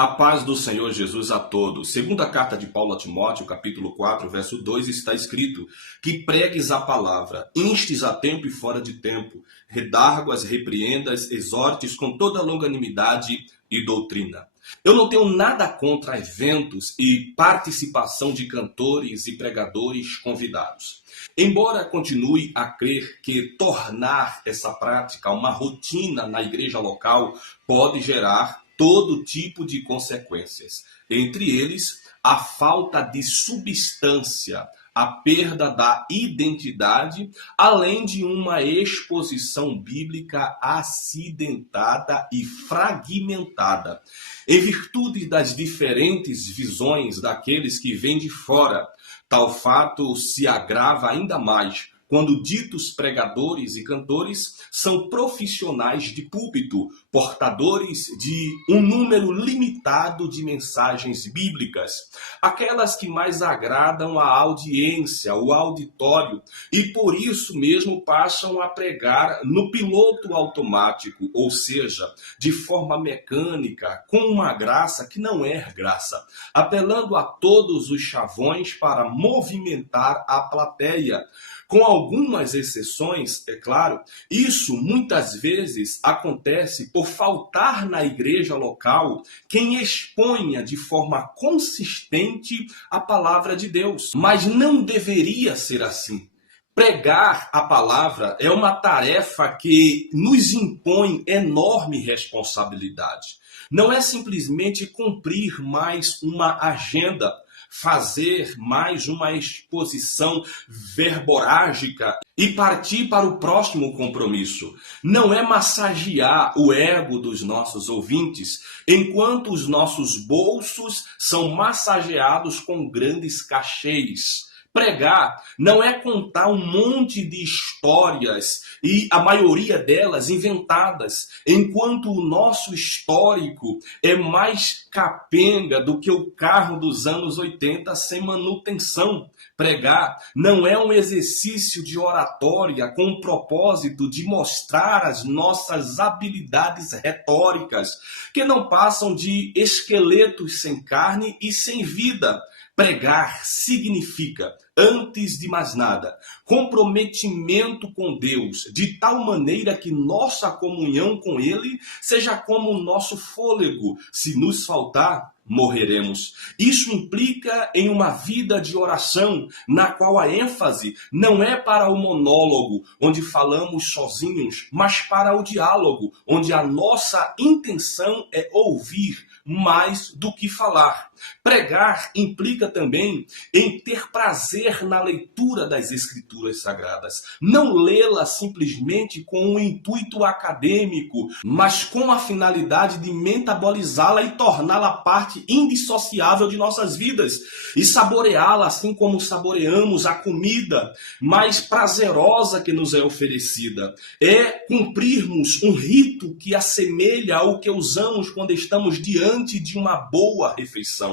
A paz do Senhor Jesus a todos. Segunda carta de Paulo a Timóteo, capítulo 4, verso 2, está escrito: que pregues a palavra, instes a tempo e fora de tempo, redarguas, repreendas, exortes com toda longanimidade e doutrina. Eu não tenho nada contra eventos e participação de cantores e pregadores convidados. Embora continue a crer que tornar essa prática uma rotina na igreja local pode gerar todo tipo de consequências. Entre eles, a falta de substância, a perda da identidade, além de uma exposição bíblica acidentada e fragmentada. Em virtude das diferentes visões daqueles que vêm de fora, tal fato se agrava ainda mais quando ditos pregadores e cantores são profissionais de púlpito, portadores de um número limitado de mensagens bíblicas, aquelas que mais agradam a audiência, o auditório, e por isso mesmo passam a pregar no piloto automático, ou seja, de forma mecânica, com uma graça que não é graça, apelando a todos os chavões para movimentar a plateia. Com algumas exceções, é claro, isso muitas vezes acontece por faltar na igreja local quem exponha de forma consistente a palavra de Deus. Mas não deveria ser assim. Pregar a palavra é uma tarefa que nos impõe enorme responsabilidade. Não é simplesmente cumprir mais uma agenda, fazer mais uma exposição verborágica e partir para o próximo compromisso. Não é massagear o ego dos nossos ouvintes, enquanto os nossos bolsos são massageados com grandes cachês. Pregar não é contar um monte de histórias e a maioria delas inventadas, enquanto o nosso histórico é mais capenga do que o carro dos anos 80 sem manutenção. Pregar não é um exercício de oratória com o propósito de mostrar as nossas habilidades retóricas, que não passam de esqueletos sem carne e sem vida. Pregar significa, antes de mais nada, comprometimento com Deus, de tal maneira que nossa comunhão com Ele seja como o nosso fôlego. Se nos faltar, morreremos. Isso implica em uma vida de oração, na qual a ênfase não é para o monólogo, onde falamos sozinhos, mas para o diálogo, onde a nossa intenção é ouvir mais do que falar. Pregar implica também em ter prazer na leitura das Escrituras Sagradas. Não lê-la simplesmente com um intuito acadêmico, mas com a finalidade de metabolizá-la e torná-la parte indissociável de nossas vidas. E saboreá-la assim como saboreamos a comida mais prazerosa que nos é oferecida. É cumprirmos um rito que assemelha ao que usamos quando estamos diante de uma boa refeição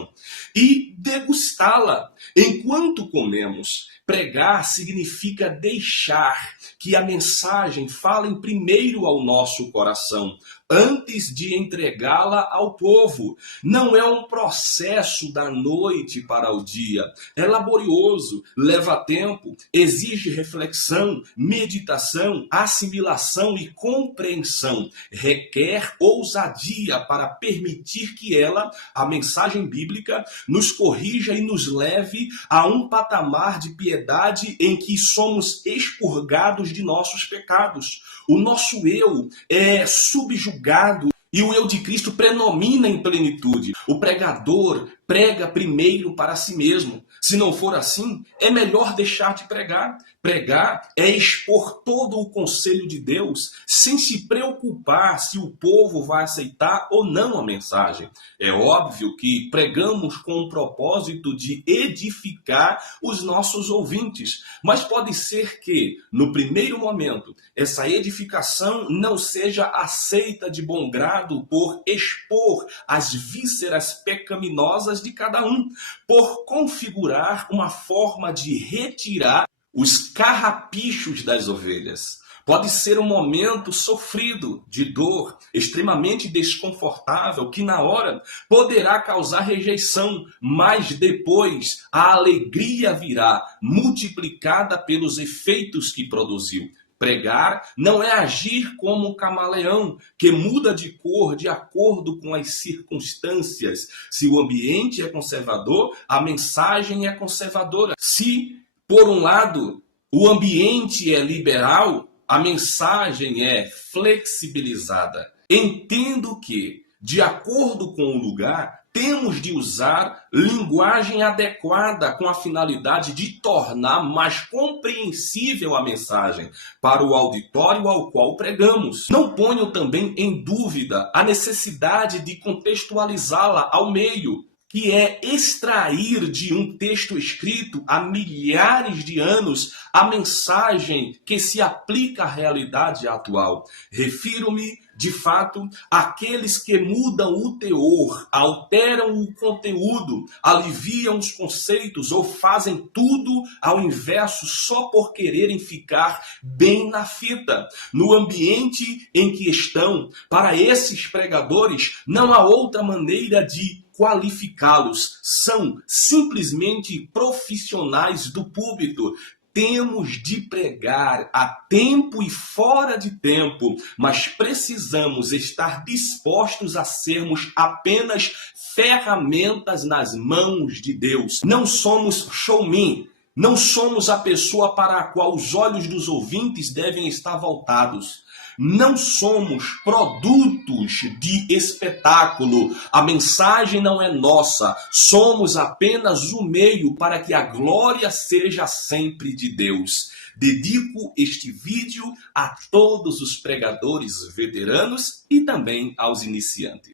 e degustá-la enquanto comemos. Pregar significa deixar que a mensagem fale primeiro ao nosso coração, antes de entregá-la ao povo. Não é um processo da noite para o dia. É laborioso, leva tempo, exige reflexão, meditação, assimilação e compreensão. Requer ousadia para permitir que ela, a mensagem bíblica, nos corrija e nos leve a um patamar de piedade em que somos expurgados de nossos pecados. O nosso eu é subjugado e o eu de Cristo predomina em plenitude. O pregador prega primeiro para si mesmo. Se não for assim, é melhor deixar de pregar. Pregar é expor todo o conselho de Deus sem se preocupar se o povo vai aceitar ou não a mensagem. É óbvio que pregamos com o propósito de edificar os nossos ouvintes, mas pode ser que, no primeiro momento, essa edificação não seja aceita de bom grado por expor as vísceras pecaminosas de cada um, por configurar uma forma de retirar os carrapichos das ovelhas. Pode ser um momento sofrido, de dor, extremamente desconfortável, que na hora poderá causar rejeição, mas depois a alegria virá, multiplicada pelos efeitos que produziu. Pregar não é agir como um camaleão que muda de cor de acordo com as circunstâncias. Se o ambiente é conservador, a mensagem é conservadora. Se, por um lado, o ambiente é liberal, a mensagem é flexibilizada. Entendo que, de acordo com o lugar, temos de usar linguagem adequada com a finalidade de tornar mais compreensível a mensagem para o auditório ao qual pregamos. Não ponho também em dúvida a necessidade de contextualizá-la ao meio, que é extrair de um texto escrito há milhares de anos a mensagem que se aplica à realidade atual. Refiro-me, de fato, àqueles que mudam o teor, alteram o conteúdo, aliviam os conceitos ou fazem tudo ao inverso só por quererem ficar bem na fita. No ambiente em que estão, para esses pregadores, não há outra maneira de qualificá-los. São simplesmente profissionais do púlpito. Temos de pregar a tempo e fora de tempo, mas precisamos estar dispostos a sermos apenas ferramentas nas mãos de Deus. Não somos showmen, não somos a pessoa para a qual os olhos dos ouvintes devem estar voltados. Não somos produtos de espetáculo. A mensagem não é nossa. Somos apenas o meio para que a glória seja sempre de Deus. Dedico este vídeo a todos os pregadores veteranos e também aos iniciantes.